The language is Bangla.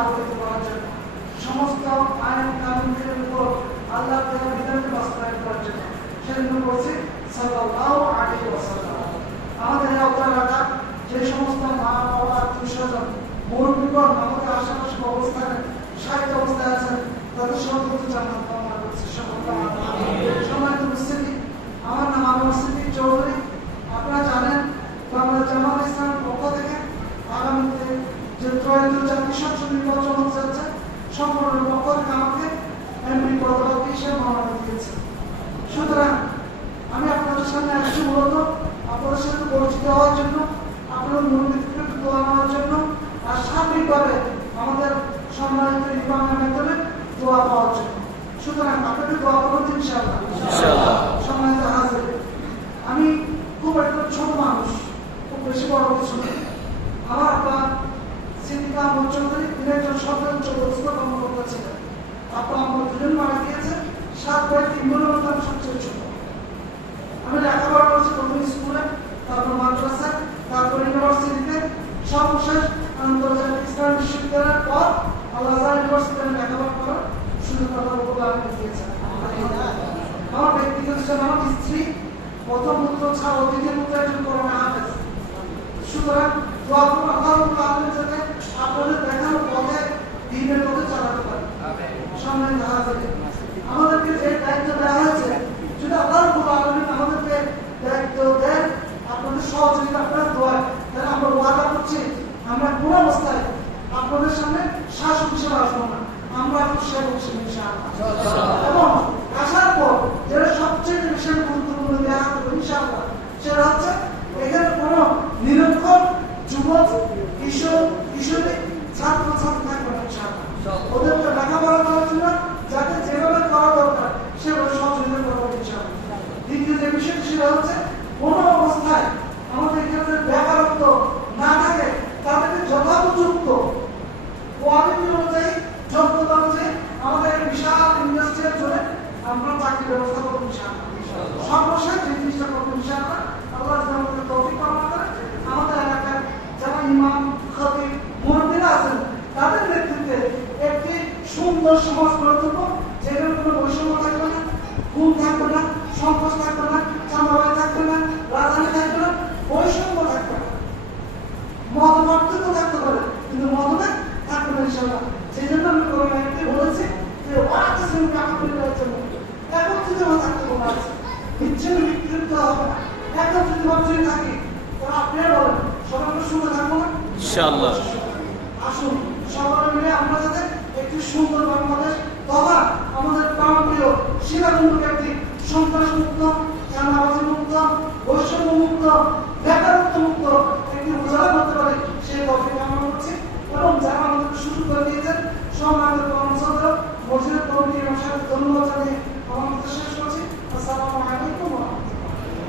আলোকিত করার জন্য, সমস্ত আইন কানুনের উপর আল্লাহ তাআলার বিধানকে বাস্তবায়ন করার জন্য। সেজন্য বলছি সাল্লাল্লাহু আলাইহি ওয়াসাল্লাম। আমাদের আওতার এলাকার যে সমস্ত মা বাবা আত্মীয়-স্বজন মুরব্বীগণ আমাদের আশেপাশে অবস্থানে সাহিত্য অবস্থায় আছেন, তাদের সর্বোচ্চ জান্নাত কামনা করছি। সম্মানিত উপস্থিতি, আমার নাম আনোয়ার সিদ্দিক চৌধুরী। আপনারা জানেন বাংলা জামাত ইসলামের পক্ষ থেকে আগামীতে যে ত্রয়োদশ জাতীয় সংসদ নির্বাচন হতে যাচ্ছে, সংগঠনের পক্ষ থেকে আমাকে এমপি পদপ্রার্থী হিসেবে মনোনয়ন দিয়েছে। সুতরাং আমি আপনাদের সামনে আসছি মূলত আপনাদের সাথে পরিচিত হওয়ার জন্য, আপনাদের মনোনীতকে দোয়া নেওয়ার জন্য, আর সার্বিকভাবে আমাদের সম্মানিত ইমামের মাধ্যমে দোয়া পাওয়ার জন্য। সুতরাং আপনাদের দোয়া করুন ইনশাআল্লাহ। সম্মানিত হাজির, আমি খুব একটা ছোট মানুষ, খুব বেশি বড় কিছু না। আমার আব্বা সিদ্দিক আহমদ চৌধুরী, তিনি একজন সরকারি উচ্চপদস্থ কর্মকর্তা ছিলেন। আব্বা আমার দুজন মারা গিয়েছে, 7 ভাই 3 বোনের মধ্যে আমি সবচেয়ে ছোট। আমি লেখাপড়া করেছি প্রথম স্কুলে, তারপর মাদ্রাসায়, তারপর ইউনিভার্সিটিতে, সর্বশেষ আন্তর্জাতিক ইসলাম বিশ্ববিদ্যালয়ের পর আল আজহার ইউনিভার্সিটিতে আমি লেখাপড়া করার সুযোগ আমি দিয়েছেন। আমার ব্যক্তিগত হিসেবে আমার স্ত্রী প্রথম পুত্র ছাড়া দ্বিতীয় পুত্র একজন করোনা হাফেজ। সুতরাং যাতে আপনাদের দেখানো পথে দিনের পথে চালাতে পারে। সম্মানিত হাজির, আমাদেরকে যে দায়িত্ব দেওয়া হয়েছে, যদি আল্লাহ রাব্বুল আলামিন আমাদেরকে দায়িত্ব দেন, আপনাদের সহযোগিতা আপনার দোয়ায়, তাহলে আমরা ওয়াদা করছি আমরা কোন অবস্থায় আপনাদের সামনে শাসক হিসেবে আসবো না, আমরা আপনার সেবক হিসেবে ইনশাআল্লাহ। এবং আসার পর যেটা সবচেয়ে বেশি গুরুত্বপূর্ণ দেওয়া হবে ইনশাআল্লাহ, সেটা হচ্ছে এখানে কোনো নিরক্ষর যুবক, কিশোর, কিশোরী, ছাত্র ছাত্রী থাকবে না ইনশাআল্লাহ। ওদেরকে লেখাপড়া করার জন্য যাতে যেভাবে করা দরকার সেভাবে সহযোগিতা করবো ইনশাআল্লাহ। দ্বিতীয় যে বিষয়টি সেটা হচ্ছে কোনো অবস্থায় আমাদের এখানে বেকারত্ব না থাকে, তাদেরকে যথোপযুক্ত কোয়ালিটি অনুযায়ী, যোগ্যতা অনুযায়ী আমাদের বিশাল ইন্ডাস্ট্রিয়াল জোনে আমরা চাকরি ব্যবস্থা করবো ইনশাআল্লাহ। সর্বশেষ যে জিনিসটা করবো ইনশাআল্লাহ, আল্লাহ যেন আমাদের তৌফিক প্রদান করে, আমাদের এলাকার যারা ইমাম, খতিব, মুরব্বিরা আছেন তাদের নেতৃত্বে একটি সুন্দর সমাজ গড়ে তুলবো, যেখানে কোনো বৈষম্য থাকবে না, খুন থাকবে না, সংকোচ থাকবে না, চাঁদাবাজি থাকবে না, রাজধানী থাকবে না, বৈষম্য থাকবে না, মত পার্থক্য থাকতে পারে কিন্তু মতভেদ থাকবে না ইনশাআল্লাহ। সেই জন্য আমি করোনাকে বলেছি যে ওয়ারাতে শ্রেণীকে আলহামদুলিল্লাহ জন্য একত্রিত হয়ে থাকতে বলা আছে, বিচ্ছিন্ন বিক্ষিপ্ত হবে না, একত্রিত ভাবে থাকি। তারা আপনারা বলেন সবাই সুন্দর থাকবো না ইনশাআল্লাহ। আসুন সবাই মিলে আমরা যাতে একটি সুন্দর বাংলাদেশ তথা আমাদের প্রাণপ্রিয় সীমাবন্ধ একটি সন্ত্রাস